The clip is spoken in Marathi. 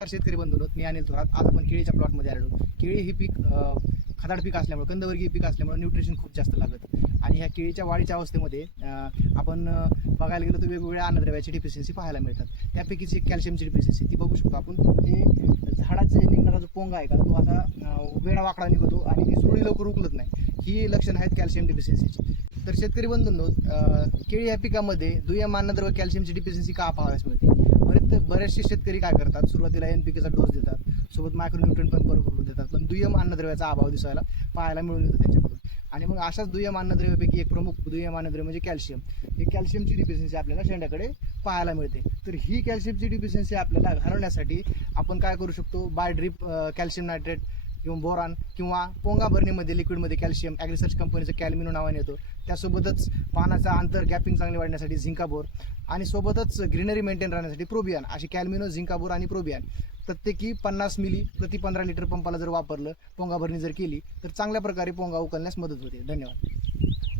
शेतकरी बंधूंनो, मी अनिल थोरात. आज आपण केळीच्या प्लॉटमध्ये आलो. केळी ही पीक खताळ पीक असल्यामुळे, कंदवर्गीय पीक असल्यामुळे न्यूट्रिशन खूप जास्त लागतं. आणि ह्या केळीच्या वाढीच्या अवस्थेमध्ये आपण बघायला गेलो तर वेगवेगळ्या अन्नद्रव्याची डिफिशियन्सी पाहायला मिळतात. त्यापैकीच एक कॅल्शियमची डिफिशियन्सी ती बघू शकतो आपण. ते झाडाचे निघणारा जो पोंगा आहे का, तो असा वेडा वाकडा निघतो आणि ती सुरळी लवकर उकलत नाही. ही लक्षणं आहेत कॅल्शियम डिफिशियन्सीची. तर शेतकरी बंधूंनो, केळी या पिकामध्ये दुय्यम अन्नद्रव्य कॅल्शियमची डिफिशियन्सी का पाहावयास मिळते? बरेचसे शेतकरी काय करतात, सुरुवातीला NPKचा डोस देतात, सोबत मायक्रोन्यूट्रिएंट पण भरपूर देतात, पण दुय्यम अन्नद्रव्याचा अभाव पाहायला मिळून येतो त्यांच्याकडून. आणि मग अशाच दुय्यम अन्नद्रव्यापैकी एक प्रमुख दुय्यम अन्नद्रव्य म्हणजे कॅल्शियम. ही कॅल्शियमची डिफिशियन्सी आपल्याला शेंड्याकडे पाहायला मिळते. तर ही कॅल्शियमची डिफिशियन्सी आपल्याला घालवण्यासाठी आपण काय करू शकतो? बाय ड्रीप कॅल्शियम नायट्रेट किंवा बोरान किंवा पोंगा भरणीमध्ये लिक्विडमध्ये कॅल्शियम ॲग्रिसर्च कंपनीचं कॅल्मिनो नावाने येतो. त्यासोबतच पानाचा अंतर गॅपिंग चांगली वाढण्यासाठी झिंकाबोर आणि सोबतच ग्रीनरी मेंटेन राहण्यासाठी प्रोबियान. अशी कॅल्मिनो, झिंकाबोर आणि प्रोबियान प्रत्येकी 50 मिली प्रति 15 लिटर पंपाला जर वापरलं, पोंगा भरणी जर केली तर चांगल्या प्रकारे पोंगा उकलण्यास मदत होते. धन्यवाद.